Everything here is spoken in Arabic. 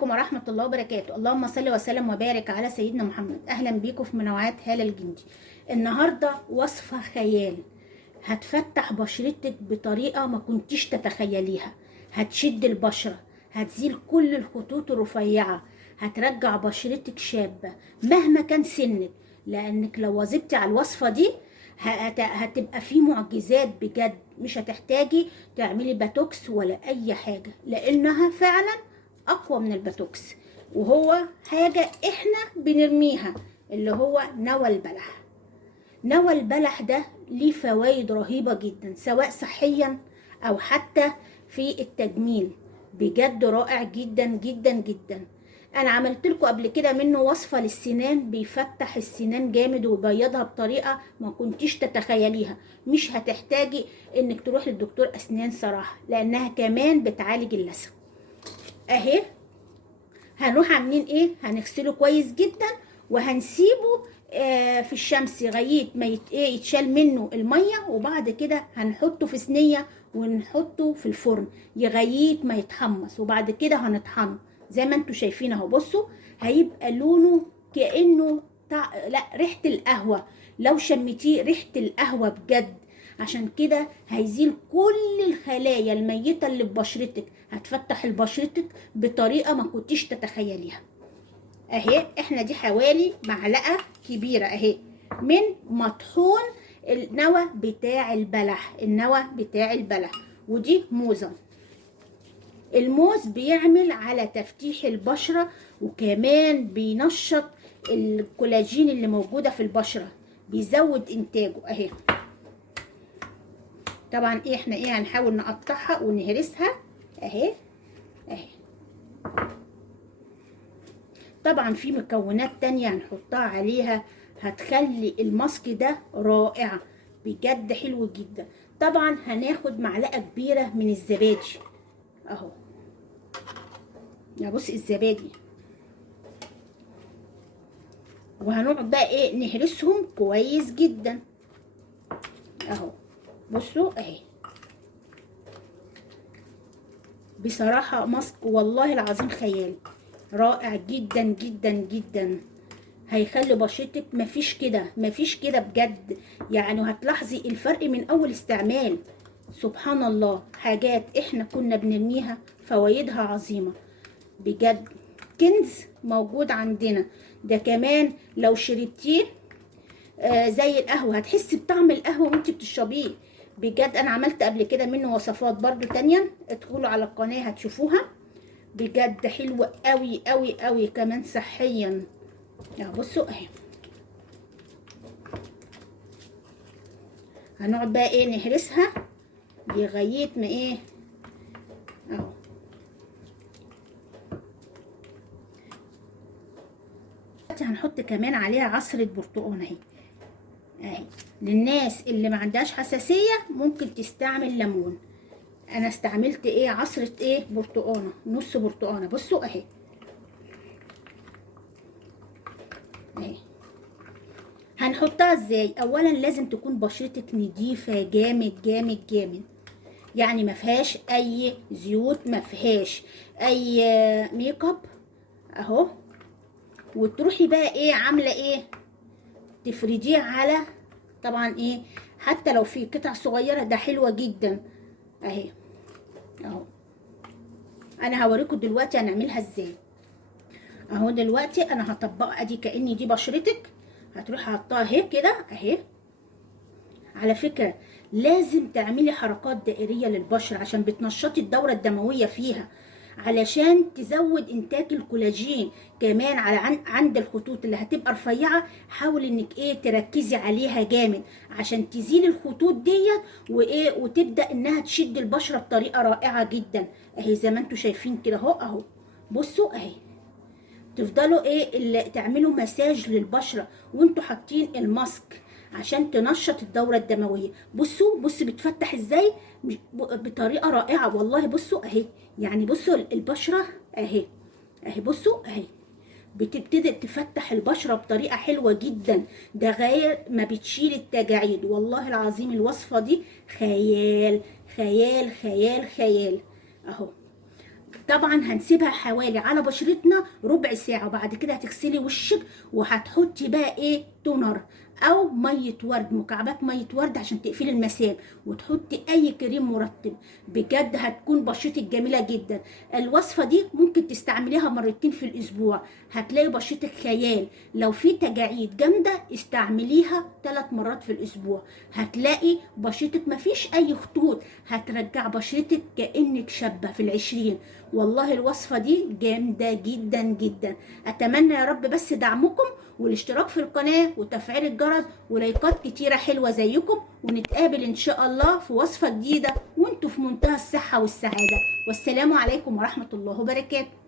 عليكم ورحمة الله وبركاته. اللهم صل وسلم وبارك على سيدنا محمد. أهلا بيكم في منوعات هالة الجندي. النهاردة وصفة خيال هتفتح بشرتك بطريقة ما كنتيش تتخيليها. هتشد البشرة، هتزيل كل الخطوط الرفيعة، هترجع بشرتك شابة مهما كان سنك، لأنك لو واظبتي على الوصفة دي هتبقى في معجزات بجد. مش هتحتاجي تعملي باتوكس ولا أي حاجة، لأنها فعلا اقوى من الباتوكس، وهو حاجة احنا بنرميها، اللي هو نوى البلح. نوى البلح ده ليه فوائد رهيبة جدا، سواء صحيا او حتى في التجميل. بجد رائع جدا جدا جدا. انا عملت لكم قبل كده منه وصفة للسنان، بيفتح السنان جامد ويبيضها بطريقة ما كنتيش تتخيليها. مش هتحتاجي انك تروح للدكتور اسنان صراحة، لانها كمان بتعالج اللثة. اهي هنروح عاملين ايه، هنغسله كويس جدا وهنسيبه في الشمس لغايه ما يتشال منه الميه، وبعد كده هنحطه في صينيه ونحطه في الفرن لغايه ما يتحمص، وبعد كده هنطحنه زي ما انتم شايفين اهو. بصوا هيبقى لونه كانه لا، ريحه القهوه. لو شميتيه ريحه القهوه بجد. عشان كده هيزيل كل الخلايا الميتة اللي في بشرتك، هتفتح بشرتك بطريقة ما كنتيش تتخيليها. اهي احنا دي حوالي معلقة كبيرة اهي من مطحون النوى بتاع البلح، النوى بتاع البلح. ودي موزة. الموز بيعمل على تفتيح البشرة، وكمان بينشط الكولاجين اللي موجودة في البشرة، بيزود انتاجه اهي. طبعا احنا هنحاول نقطعها ونهرسها اهي اهي. طبعا في مكونات تانية هنحطها عليها هتخلي الماسك ده رائع بجد، حلو جدا. طبعا هناخد معلقة كبيرة من الزبادي اهو. يا بص الزبادي، وهنقعد بقى نهرسهم كويس جدا اهو. بصوا اهي، بصراحة ماسك والله العظيم خيال، رائع جدا جدا جدا. هيخلي بشرتك مفيش كده بجد يعني. هتلاحظي الفرق من اول استعمال. سبحان الله، حاجات احنا كنا بنرميها فوائدها عظيمة بجد. كنز موجود عندنا ده. كمان لو شربتيه زي القهوة هتحسي بطعم القهوة وانت بتشربيه بجد. انا عملت قبل كده منه وصفات برضو تانية، ادخلوا على القناة هتشوفوها بجد، حلوة قوي قوي قوي، كمان صحيا. يعني بصوا اهي. هنقعد بقى نهرسها لغاية ما اهو. هنحط كمان عليها عصرة برتقان اهي. للناس اللي ما عندهاش حساسية ممكن تستعمل ليمون. انا استعملت عصرة برتقانة، نص برتقانة. بصوا اهي اهي. هنحطها ازاي؟ اولا لازم تكون بشرتك نضيفة جامد جامد جامد، يعني ما فيهاش اي زيوت، ما فيهاش اي ميك اب اهو. وتروحي بقى عامله تفرديه على، طبعا حتى لو في قطع صغيره ده حلوه جدا اهي اهو. انا هوريكم دلوقتي هنعملها ازاي اهو. دلوقتي انا هطبقها ادي كأني دي بشرتك، هتروحي حطها اهي كده اهي. على فكره لازم تعملي حركات دائريه للبشره عشان بتنشطي الدوره الدمويه فيها، علشان تزود انتاج الكولاجين. كمان على عند الخطوط اللي هتبقى رفيعه حاول انك تركزي عليها جامد عشان تزيل الخطوط ديت وتبدا انها تشد البشره بطريقه رائعه جدا اهي، زي ما انتم شايفين كده اهو. بصوا اهي. تفضلوا اللي تعملوا مساج للبشره وانتوا حاطين الماسك عشان تنشط الدوره الدمويه. بصوا بتفتح ازاي بطريقه رائعه والله. بصوا اهي، يعني بصوا البشره اهي بصوا اهي بتبتدي تفتح البشره بطريقه حلوه جدا. ده غير ما بتشيل التجاعيد. والله العظيم الوصفه دي خيال خيال خيال خيال اهو. طبعا هنسيبها حوالي على بشرتنا ربع ساعه، وبعد كده هتغسلي وشك وهتحطي بقى ايه تونر او ميه ورد، مكعبات ميه ورد عشان تقفلي المسام، وتحطي اي كريم مرطب. بجد هتكون بشرتك جميله جدا. الوصفه دي ممكن تستعمليها مرتين في الاسبوع، هتلاقي بشرتك خيال. لو في تجاعيد جامده استعمليها 3 مرات في الاسبوع، هتلاقي بشرتك مفيش اي خطوط، هترجع بشرتك كانك شابه في العشرين. والله الوصفه دي جامده جدا جدا. اتمنى يا رب بس دعمكم والاشتراك في القناه وتفعيل الجرس ولايكات كتيره حلوه زيكم، ونتقابل ان شاء الله في وصفه جديده وانتوا في منتهى الصحه والسعاده. والسلام عليكم ورحمه الله وبركاته.